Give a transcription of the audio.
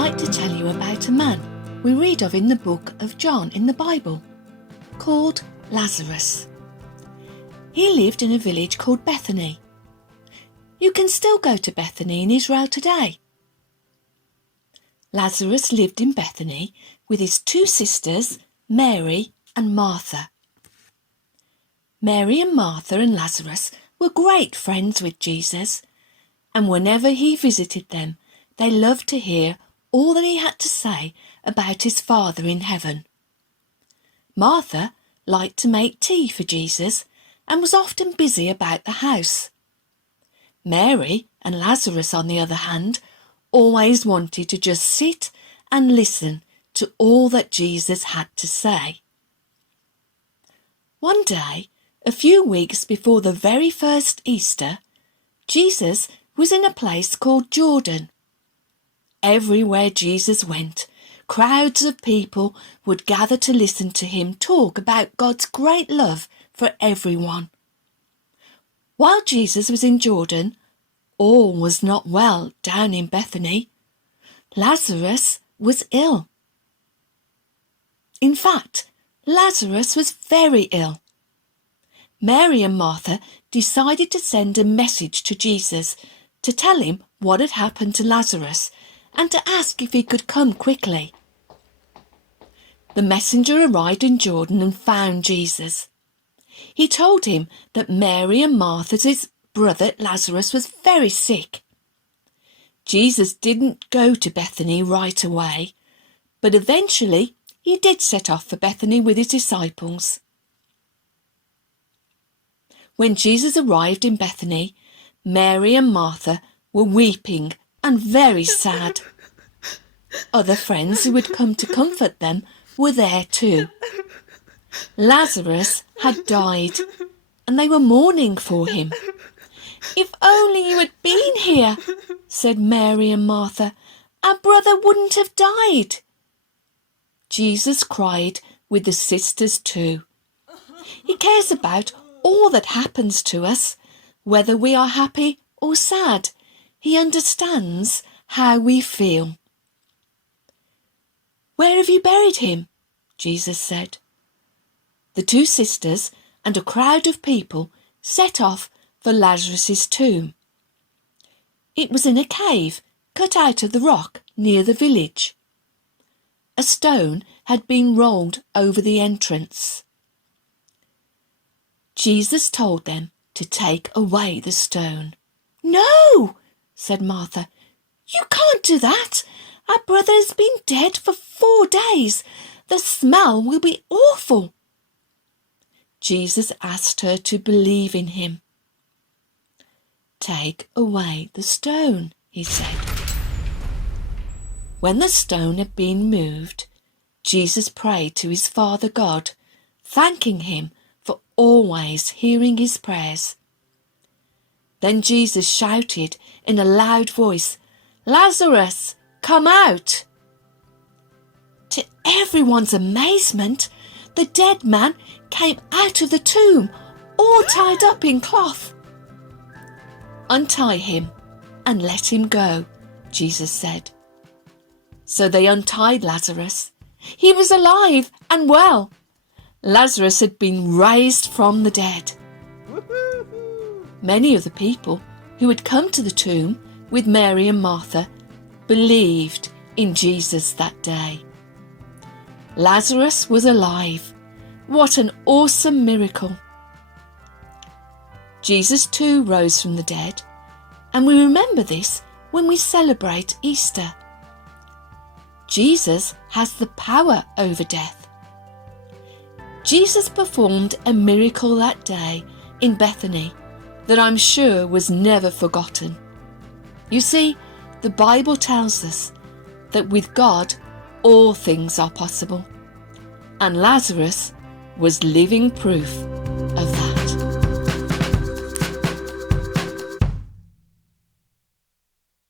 like to tell you about a man we read of in the book of John in the Bible, called Lazarus. He lived in a village called Bethany. You can still go to Bethany in Israel today. Lazarus lived in Bethany with his two sisters, Mary and Martha. Mary and Martha and Lazarus were great friends with Jesus, and whenever he visited them, they loved to hear all that he had to say about his Father in heaven. Martha liked to make tea for Jesus and was often busy about the house. Mary and Lazarus, on the other hand, always wanted to just sit and listen to all that Jesus had to say. One day, a few weeks before the very first Easter, Jesus was in a place called Jordan. Everywhere Jesus went, crowds of people would gather to listen to him talk about God's great love for everyone. While Jesus was in Jordan, all was not well down in Bethany. Lazarus was ill. In fact, Lazarus was very ill. Mary and Martha decided to send a message to Jesus to tell him what had happened to Lazarus and to ask if he could come quickly. The messenger arrived in Jordan and found Jesus. He told him that Mary and Martha's brother Lazarus was very sick. Jesus didn't go to Bethany right away, but eventually he did set off for Bethany with his disciples. When Jesus arrived in Bethany, Mary and Martha were weeping and very sad. Other friends who had come to comfort them were there too. Lazarus had died, and they were mourning for him. "If only you had been here," said Mary and Martha, "our brother wouldn't have died." Jesus cried with the sisters too. He cares about all that happens to us, whether we are happy or sad. He understands how we feel. "Where have you buried him?" Jesus said. The two sisters and a crowd of people set off for Lazarus's tomb. It was in a cave cut out of the rock near the village. A stone had been rolled over the entrance. Jesus told them to take away the stone. "No," said Martha, "you can't do that. Our brother has been dead for 4 days. The smell will be awful." Jesus asked her to believe in him. "Take away the stone," he said. When the stone had been moved, Jesus prayed to his Father God, thanking him for always hearing his prayers. Then Jesus shouted in a loud voice, "Lazarus, come out!" To everyone's amazement, the dead man came out of the tomb, all tied up in cloth. "Untie him and let him go," Jesus said. So they untied Lazarus. He was alive and well. Lazarus had been raised from the dead. Many of the people who had come to the tomb with Mary and Martha believed in Jesus that day. Lazarus was alive. What an awesome miracle! Jesus too rose from the dead, and we remember this when we celebrate Easter. Jesus has the power over death. Jesus performed a miracle that day in Bethany that I'm sure was never forgotten. You see, the Bible tells us that with God all things are possible, and Lazarus was living proof.